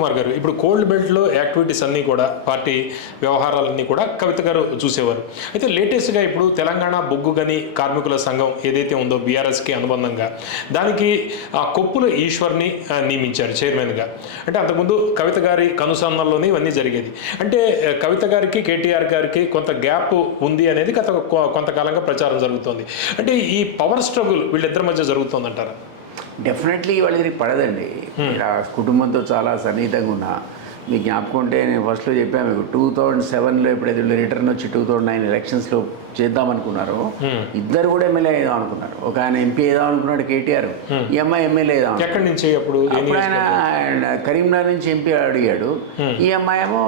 కుమార్ గారు, ఇప్పుడు cold బెల్ట్లో activities అన్నీ కూడా పార్టీ వ్యవహారాలన్నీ కూడా కవిత గారు చూసేవారు. అయితే లేటెస్ట్గా ఇప్పుడు తెలంగాణ బొగ్గు గని కార్మికుల సంఘం ఏదైతే ఉందో బీఆర్ఎస్కి అనుబంధంగా దానికి కొప్పుల ఈశ్వర్ని నియమించారు చైర్మన్గా. అంటే అంతకుముందు కవిత గారి కనుసన్నల్లోనే ఇవన్నీ జరిగేది. అంటే కవిత గారికి కేటీఆర్ గారికి కొంత గ్యాప్ ఉంది అనేది కొంతకాలంగా ప్రచారం జరుగుతోంది. అంటే ఈ పవర్ స్ట్రగుల్ వీళ్ళిద్దరి మధ్య జరుగుతుందంటారా? డెఫినెట్లీ వాళ్ళకి పడదండి. కుటుంబంతో చాలా సన్నిహితంగా ఉన్నా. మీకు జ్ఞాపకం ఉంటే నేను ఫస్ట్లో చెప్పాను మీకు, 2007లో ఎప్పుడైతే రిటర్న్ వచ్చి 2009 ఎలక్షన్స్లో చేద్దామనుకున్నారో ఇద్దరు కూడా ఎమ్మెల్యే వేద్దాం అనుకున్నారు. ఒక ఆయన ఎంపీ వేద్దాం అనుకున్నాడు కేటీఆర్, ఈ అమ్మాయి ఎమ్మెల్యే వేద్దాం. ఎక్కడి నుంచి? అప్పుడు ఆయన కరీంనగర్ నుంచి ఎంపీ అడిగాడు, ఈ అమ్మాయి ఏమో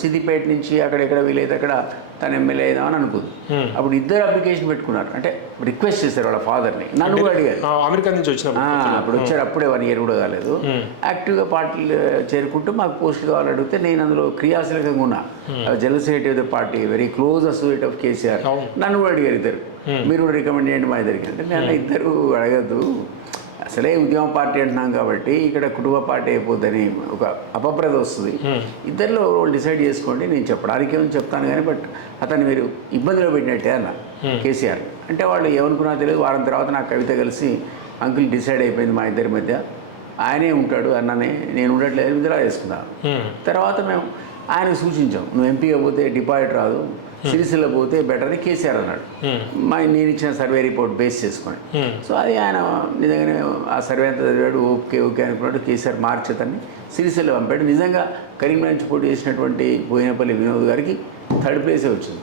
సిద్దిపేట నుంచి అక్కడెక్కడ వీలైతే అక్కడ తను ఎమ్మెల్యే వేద్దామని అనుకుంది. అప్పుడు ఇద్దరు అప్లికేషన్ పెట్టుకున్నారు, అంటే రిక్వెస్ట్ చేశారు వాళ్ళ ఫాదర్ని. నన్ను కూడా అడిగారు, అమెరికా నుంచి వచ్చిన అప్పుడు వచ్చారు, అప్పుడే 1 year కూడా కాలేదు. యాక్టివ్గా పార్టీలు చేరుకుంటూ మాకు పోస్టులు కావాలని అడిగితే నేను అందులో క్రియాశీలకంగా ఉన్నా. General secretary of the party, very close associate of KCR. నన్ను కూడా అడిగారు ఇద్దరు, మీరు కూడా రికమెండ్ చేయండి మా ఇద్దరికి అంటే, నేను ఇద్దరు అడగద్దు, అసలే ఉద్యమ పార్టీ అంటున్నాం కాబట్టి ఇక్కడ కుటుంబ పార్టీ అయిపోద్దని ఒక అపప్రద వస్తుంది. ఇద్దరిలో వాళ్ళు డిసైడ్ చేసుకోండి, నేను చెప్పడానికి ఏమని చెప్తాను కానీ బట్ అతన్ని మీరు ఇబ్బందిలో పెట్టినట్టే అన్న కేసీఆర్ అంటే. వాళ్ళు ఏమనుకున్నా తెలియదు. వారం తర్వాత నాకు కవిత కలిసి అంకుల్ డిసైడ్ అయిపోయింది మా ఇద్దరి మధ్య, ఆయనే ఉంటాడు అన్ననే, నేను ఉండట్లేదు విధంగా చేసుకున్నాను. తర్వాత మేము ఆయనకు సూచించాం, నువ్వు ఎంపీగా పోతే డిపాజిట్ రాదు, సిరిసిల్ల పోతే బెటర్ అని కేసీఆర్ అన్నాడు. నేను ఇచ్చిన సర్వే రిపోర్ట్ బేస్ చేసుకొని. సో అది ఆయన నిజంగానే ఆ సర్వే అంతా చదివాడు, ఓకే ఓకే అనుకున్నాడు. కేసీఆర్ మార్చేతని సిరిసిల్ల పంపాడు. నిజంగా కరీంనగర్ నుంచి పోటీ చేసినటువంటి బోయినపల్లి వినోద్ గారికి 3rd place వచ్చింది.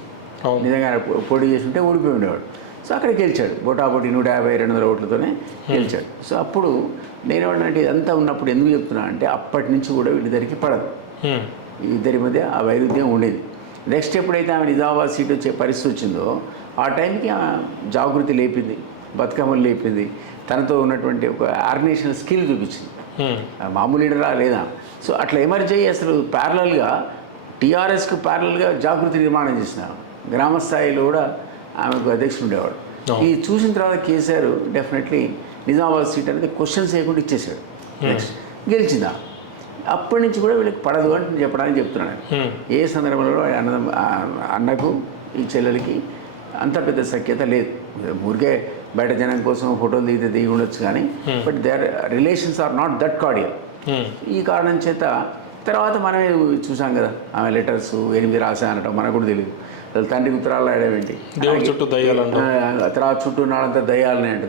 నిజంగా పోటీ చేసి ఉంటే ఓడిపోయి ఉండేవాడు. సో అక్కడ గెలిచాడు, బొటాబొటి 150-200 ఓట్లతోనే గెలిచాడు. సో అప్పుడు నేనేమంటే ఇదంతా ఉన్నప్పుడు ఎందుకు చెప్తున్నా అంటే, అప్పటి నుంచి కూడా వీళ్ళిద్దరికి పడదు, ఇద్దరి మధ్య ఆ వైరుధ్యం ఉండేది. నెక్స్ట్ ఎప్పుడైతే ఆమె నిజామాబాద్ సీట్ వచ్చే పరిస్థితి వచ్చిందో ఆ టైంకి ఆమె జాగృతి లేపింది, బతుకమ్మలు లేపింది, తనతో ఉన్నటువంటి ఒక ఆర్గనైజేషన్ స్కిల్ చూపించింది. మామూలు లీడరా లేదా? సో అట్లా ఎమర్జ్ అయ్యి అసలు ప్యారలల్గా టీఆర్ఎస్కు ప్యారలల్గా జాగృతి నిర్మాణం చేసిన గ్రామ స్థాయిలో కూడా ఆమెకు అధ్యక్షుడు ఉండేవాడు. ఈ చూసిన తర్వాత కేసీఆర్ డెఫినెట్లీ నిజామాబాద్ సీట్ అనేది క్వశ్చన్స్ చేయకుండా ఇచ్చేసాడు. నెక్స్ట్ గెలిచిందా? అప్పటి నుంచి కూడా వీళ్ళకి పడదు అని చెప్పడానికి చెప్తున్నాను. ఏ సందర్భంలో అన్నకు ఈ చెల్లెలకి అంత పెద్ద సఖ్యత లేదు. ఊరికే బయట జనం కోసం ఫోటోలు దిగి ఉండొచ్చు కానీ but their relations are not that cordial. ఈ కారణం చేత తర్వాత మనమే చూసాం కదా, ఆమె లెటర్స్ 8 రాసా అనటం మనకు కూడా తెలియదు. అసలు తండ్రికి ఉత్తరాలు రాయడం ఏంటి, చుట్టూ దయ్యాలు, తర్వాత చుట్టూ నాడంతా దయ్యాలని అంటే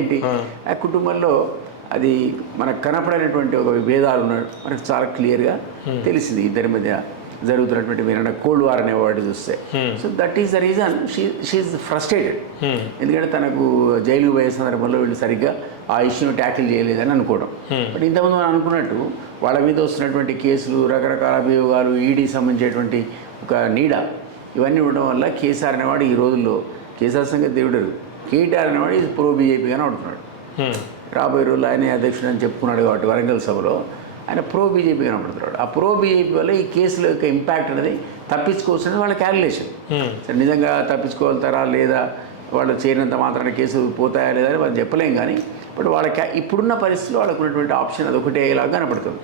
ఏంటి. ఆ కుటుంబంలో అది మనకు కనపడైనటువంటి ఒక విభేదాలు ఉన్నాయి, మనకు చాలా క్లియర్గా తెలిసింది ఇద్దరి మధ్య జరుగుతున్నటువంటి మీరు కోల్డ్ వార్ అనే వాటి చూస్తే. So that is the reason she is frustrated. ఎందుకంటే తనకు జైలుకు పోయే సందర్భంలో వీళ్ళు సరిగ్గా ఆ ఇష్యూని ట్యాకిల్ చేయలేదని అనుకోవడం. బట్ ఇంతకుముందు మనం అనుకున్నట్టు వాళ్ళ మీద వస్తున్నటువంటి కేసులు, రకరకాల అభియోగాలు, ఈడీ సంబంధించేటువంటి ఒక నీడ ఇవన్నీ ఉండడం వల్ల కేసీఆర్ అనేవాడు ఈ రోజుల్లో, కేసీఆర్ సంగతి దేవుడరు, కేటీఆర్ అనేవాడు ఇది ప్రో బీజేపీగానే ఉంటున్నాడు. రాబోయే రోజుల్లో ఆయనే అధ్యక్షుడు అని చెప్పుకున్నాడు కాబట్టి వరంగల్ సభలో ఆయన ప్రో బీజేపీ కనపడుతున్నాడు. ఆ ప్రో బీజేపీ వల్ల ఈ కేసుల యొక్క ఇంపాక్ట్ అనేది తప్పించుకోవాల్సింది వాళ్ళ క్యాలిక్యులేషన్. సరే నిజంగా తప్పించుకోగలుగుతారా లేదా, వాళ్ళు చేరినంత మాత్రాన కేసులు పోతాయా లేదా అని వాళ్ళు చెప్పలేం కానీ బట్ వాళ్ళ ఇప్పుడున్న పరిస్థితుల్లో వాళ్ళకు ఉన్నటువంటి ఆప్షన్ అది ఒకటేలాగా కనపడుతుంది.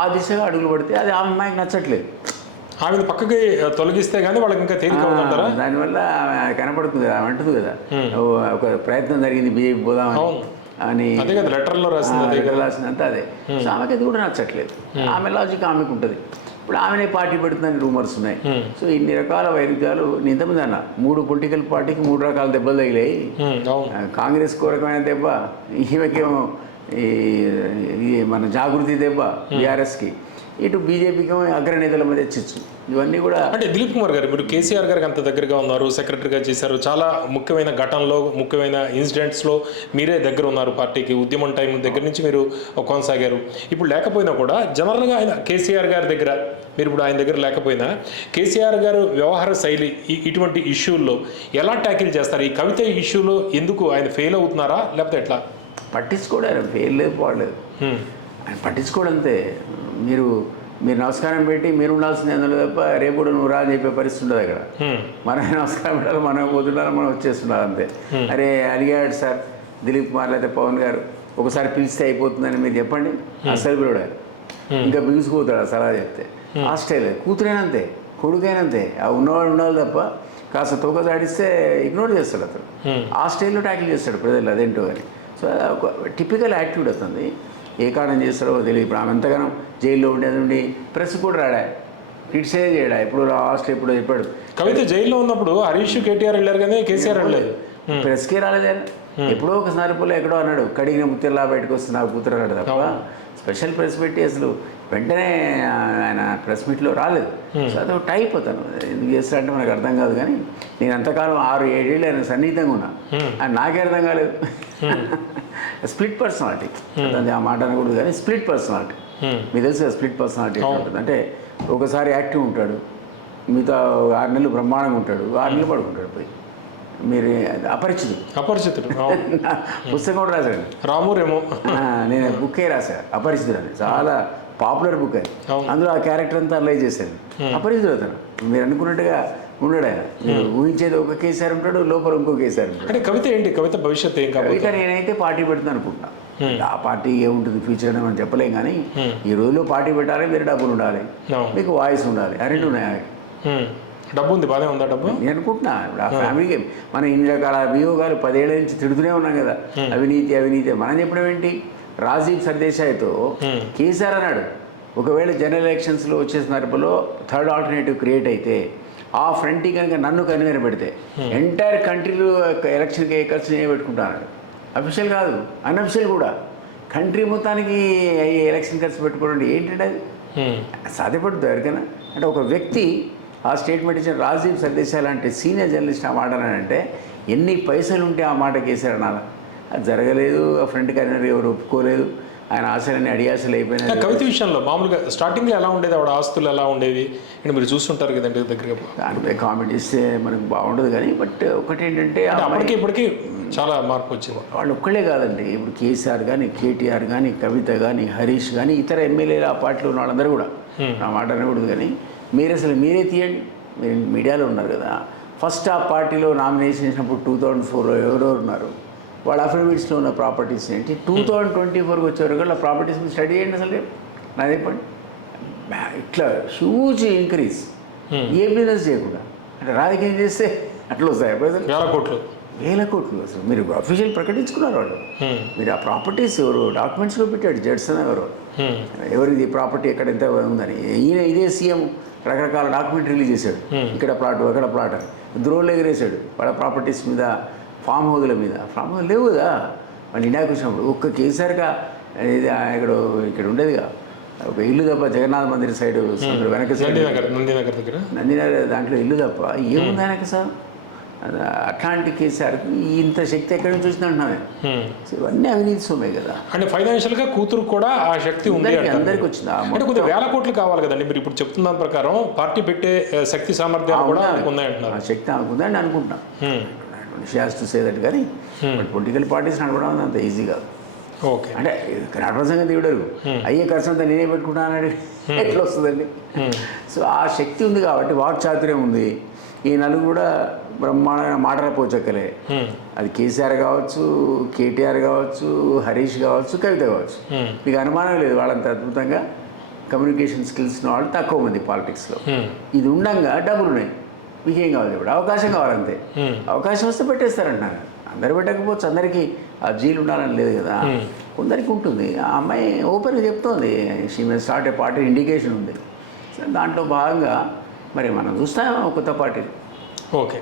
ఆ దిశగా అడుగులు పడితే అది ఆ అమ్మాయికి నచ్చట్లేదు. ఆమె పక్కకి తొలగిస్తే కానీ వాళ్ళకి ఇంకా తేలిక దానివల్ల కనపడుతుంది కదా, ఆమె అంటుంది కదా ఒక ప్రయత్నం జరిగింది బీజేపీ పోదామని అని లెటర్లో రాసినంత అదే. సో ఆమెకి అది కూడా నచ్చట్లేదు. ఆమె లాజిక్ ఆమెకు ఉంటుంది. ఇప్పుడు ఆమెనే పార్టీ పెడుతుందని రూమర్స్ ఉన్నాయి. సో ఇన్ని రకాల వైరుధ్యాలు ఇంతమంది అన్న 3 పొలిటికల్ పార్టీకి 3 రకాల దెబ్బలు తగిలాయి. కాంగ్రెస్కు రకమైన దెబ్బ, ఈమెకేమో ఈ మన జాగృతి దెబ్బ బీఆర్ఎస్కి, ఇటు బీజేపీకి అగ్రనేతల మధ్య చిచ్చు. ఇవన్నీ కూడా అంటే దిలీప్ కుమార్ గారు, మీరు కేసీఆర్ గారికి అంత దగ్గరగా ఉన్నారు, సెక్రటరీగా చేశారు, చాలా ముఖ్యమైన ఘటనలో ముఖ్యమైన ఇన్సిడెంట్స్లో మీరే దగ్గర ఉన్నారు, పార్టీకి ఉద్యమం టైం దగ్గర నుంచి మీరు కొనసాగారు. ఇప్పుడు లేకపోయినా కూడా జనరల్గా ఆయన కేసీఆర్ గారి దగ్గర, మీరు ఇప్పుడు ఆయన దగ్గర లేకపోయినా కేసీఆర్ గారు వ్యవహార శైలి ఇటువంటి ఇష్యూల్లో ఎలా ట్యాకిల్ చేస్తారు? ఈ కవిత ఇష్యూలో ఎందుకు ఆయన ఫెయిల్ అవుతున్నారా లేకపోతే ఎట్లా? పట్టించుకోవడం ఫెయిల్ లేదు, పోవట్లేదు, ఆయన పట్టించుకోవడంతే. మీరు నమస్కారం పెట్టి మీరు ఉండాల్సింది అందులో తప్ప రేపు కూడా నువ్వు రా అని చెప్పే పరిస్థితి ఉండదు అక్కడ. మనమే నమస్కారం పెట్టాలి, మనం పోతుండాలి, మనం వచ్చేస్తుండాలి అంతే. అరే అడిగాడు సార్ దిలీప్ కుమార్ అయితే పవన్ గారు ఒకసారి పిలిస్తే అయిపోతుందని మీరు చెప్పండి, అసలు పిలవడారు. ఇంకా బిగుసిపోతాడు సలహా చెప్తే. హాస్టల్ కూతురైనంతే, కొడుకైనంతే, ఆ ఉన్నవాడు ఉండాలి తప్ప కాస్త తోక దాడిస్తే ఇగ్నోర్ చేస్తాడు అతను. ఆ స్టైల్లో ట్యాకిల్ చేస్తాడు ప్రజలు అదేంటో అని. సో ఒక టిపికల్ యాటిట్యూడ్ వస్తుంది. ఏ కారణం చేస్తాడో తెలియదు. ఇప్పుడు ఆమె ఎంతగానో జైల్లో ఉండేది ఉండి ప్రెస్ కూడా రాడా, క్రిటిసైజ్ చేయడా, ఇప్పుడు లాస్ట్ ఎప్పుడు చెప్పాడు. కవిత జైల్లో ఉన్నప్పుడు హరీష్ కేటీఆర్ వెళ్ళారు కానీ కేసీఆర్ వెళ్ళలేదు. ప్రెస్కే రాలేదే. ఎప్పుడో ఒకసారి పోలే ఎక్కడో అన్నాడు, కడిగిన ముత్తిలా బయటకు వస్తుంది నాకు కూతురు అన్నాడు తప్ప స్పెషల్ ప్రెస్ పెట్టి అసలు వెంటనే ఆయన ప్రెస్ మీట్లో రాలేదు. సో అదొక టైప్ అతను ఎందుకు చేస్తాడంటే మనకు అర్థం కాదు. కానీ నేను అంతకాలం 6-7 ఏళ్ళు ఆయన సన్నిహితంగా ఉన్నా, ఆయన నాకే అర్థం కాలేదు. స్ప్లిట్ పర్సనాలిటీ అది ఆ మాట అనకూడదు కానీ స్ప్లిట్ పర్సనాలిటీ. మీకు తెలుసు స్ప్లిట్ పర్సనాలిటీ ఉంటుంది అంటే ఒకసారి యాక్టివ్ ఉంటాడు, మిగతా 6 నెలలు బ్రహ్మాండంగా ఉంటాడు, 6 నెలలు పడుకుంటాడు పోయి. మీరు అపరిచితుడు పుస్తకం కూడా రాశాడు రామురేమో. నేను బుక్కే రాశాను అపరిచితుడు అని, చాలా పాపులర్ బుక్ అది. అందులో ఆ క్యారెక్టర్ అంతా అలై చేశాను. అపరిచితుడు అతను, మీరు అనుకున్నట్టుగా ఉండడు ఆయన. మీరు ఊహించేది ఒక కేసీఆర్ ఉంటాడు, లోపల ఇంకో కేసీఆర్ ఉంటాడు. అంటే కవిత ఏంటి, కవిత భవిష్యత్తు ఏం కావాలి? కవిత నేనైతే పార్టీ పెడుతుంది అనుకుంటా. ఆ పార్టీ ఏముంటుంది ఫ్యూచర్ అని మనం చెప్పలేం. కానీ ఈ రోజులో పార్టీ పెట్టాలి, మీరు డబ్బులు ఉండాలి, మీకు వాయిస్ ఉండాలి, ఆ రెండు ఉన్నాయి. డబ్బు ఉంది, బాగానే ఉందా డబ్బు? నేను అనుకుంటున్నా ఇప్పుడు ఆ ఫ్యామిలీకి మనం ఇన్ని రకాల అభియోగాలు 10 ఏళ్ల నుంచి తిడుతూనే ఉన్నాం కదా, అవినీతి మనం చెప్పడం ఏంటి? రాజీవ్ సర్దేశాయ్తో కేసీఆర్ అన్నాడు, ఒకవేళ జనరల్ ఎలక్షన్స్లో వచ్చే సందర్భంలో థర్డ్ ఆల్టర్నేటివ్ క్రియేట్ అయితే ఆ ఫ్రంట్కి కనుక నన్ను కన్వీనర్ పెడితే ఎంటైర్ కంట్రీలో ఎలక్షన్కి ఖర్చు నేను పెట్టుకుంటాను. అఫీషియల్ కాదు, అన్అఫీషియల్ కూడా. కంట్రీ మొత్తానికి ఎలక్షన్ ఖర్చు పెట్టుకోవడం ఏంటంటే అది సాధ్యపడుతుంది ఎవరికైనా? అంటే ఒక వ్యక్తి ఆ స్టేట్మెంట్ ఇచ్చిన రాజీవ్ సర్దేశాయ్ లాంటి సీనియర్ జర్నలిస్ట్ ఆ మాట అన్నాడంటే ఎన్ని పైసలు ఉంటే ఆ మాట కేసీఆర్ అనాలి. అది జరగలేదు. ఆ ఫ్రంట్ కన్వీనర్ ఎవరు ఒప్పుకోలేదు. ఆయన ఆశలన్నీ అడియాసలు అయిపోయినాయి. కవిత విషయంలో మామూలుగా స్టార్టింగ్లో ఎలా ఉండేది, ఆవిడ ఆస్తులు ఎలా ఉండేవి అంటే మీరు చూస్తుంటారు కదండి దగ్గరగా. దానిపై కామెంట్ ఇస్తే మనకు బాగుండదు కానీ బట్ ఒకటి ఏంటంటే ఇప్పటికీ చాలా మార్పు వచ్చింది. వాళ్ళు ఒక్కళ్ళే కాదండి, ఇప్పుడు కేసీఆర్ కానీ, కేటీఆర్ కానీ, కవిత కానీ, హరీష్ కానీ, ఇతర ఎమ్మెల్యేలు ఆ పార్టీలో ఉన్న వాళ్ళందరూ కూడా నా మాట అనకూడదు కానీ మీరే తీయండి. మీరు మీడియాలో ఉన్నారు కదా, ఫస్ట్ ఆ పార్టీలో నామినేషన్ చేసినప్పుడు 2004లో ఎవరెవరు ఉన్నారు, వాళ్ళ అఫిడవిట్స్లో ఉన్న ప్రాపర్టీస్ ఏంటి, 2024కి వచ్చేవరకు వాళ్ళ ప్రాపర్టీస్ మీద స్టడీ చేయండి. అసలు నా చెప్పండి, ఇట్లా హ్యూజ్ ఇంక్రీజ్. ఏ బిజినెస్ చేయకుండా అంటే రాజకీయం చేస్తే అట్లా వస్తాయి ప్రజలు వేల కోట్లు. అసలు మీరు అఫీషియల్ ప్రకటించుకున్నారు వాళ్ళు. మీరు ఆ ప్రాపర్టీస్ ఎవరు డాక్యుమెంట్స్లో పెట్టాడు, జడ్సన్ ఎవరిది ప్రాపర్టీ ఎక్కడ ఎంత ఉందని. ఈయన ఇదే సీఎం రకరకాల డాక్యుమెంట్ రిలీజ్ చేశాడు, ఇక్కడ ప్లాట్ అక్కడ ప్లాట్ అని ద్రోహులు ఎగిరేశాడు వాళ్ళ ప్రాపర్టీస్ మీద, ఫామ్ హౌస్ల మీద. ఫామ్ హౌస్ లేవు కదా వాళ్ళు ఇండియాకి వచ్చినప్పుడు. ఒక్క కేసీఆర్గా ఇక్కడ ఉండేదిగా ఒక ఇల్లు తప్ప, జగన్నాథ్ మందిర్ సైడ్ వెనక సైడ్ నందినగర్ దాంట్లో ఇల్లు తప్ప ఏముంది ఆయనకి సార్? అట్లాంటి కేసీఆర్కి ఇంత శక్తి ఎక్కడి నుంచి వచ్చిందంటున్నాను. ఇవన్నీ అవినీతి సొమ్మే కదా. అంటే ఫైనాన్షియల్గా కూతురు కూడా ఆ శక్తి ఉంది, అందరికి వచ్చింది. అంటే కొద్దిగా వేల కోట్లు కావాలి కదండి. మీరు ఇప్పుడు చెప్తున్న ప్రకారం పార్టీ పెట్టే శక్తి సామర్థ్యాలు కూడా ఉన్నాయంటున్నారు. ఆ శక్తి అనుకుందని అనుకుంటున్నాను. She to say that. కానీ పొలిటికల్ పార్టీస్ నడపడం అంత ఈజీ కాదు. ఓకే, అంటే నడపడం సంగతి ఇవ్వడరు, అయ్యే ఖర్చు అంతా నేనే పెట్టుకుంటానని ఎట్లా వస్తుందండి? సో ఆ శక్తి ఉంది కాబట్టి, వాక్చాతుర్యం ఉంది. ఈ నలుగురు కూడా బ్రహ్మాండమైన మాటల పోచక్కలే. అది కేసీఆర్ కావచ్చు, కేటీఆర్ కావచ్చు, హరీష్ కావచ్చు, కవిత కావచ్చు. మీకు అనుమానం లేదు వాళ్ళంత అద్భుతంగా కమ్యూనికేషన్ స్కిల్స్ ఉన్న వాళ్ళు తక్కువ మంది పాలిటిక్స్లో. ఇది ఉండంగా డబ్బులు ఉన్నాయి, మీకేం కావాలి? ఇప్పుడు అవకాశం కావాలంతే. అవకాశం వస్తే పెట్టేస్తారంటున్నారు. అందరు పెట్టకపోవచ్చు, అందరికీ ఆ జీలు ఉండాలని లేదు కదా, కొందరికి ఉంటుంది. ఆ అమ్మాయి ఓపెన్గా చెప్తోంది, she may start A party indication ఉంది. దాంట్లో భాగంగా మరి మనం చూస్తాం కొత్త పార్టీ. ఓకే.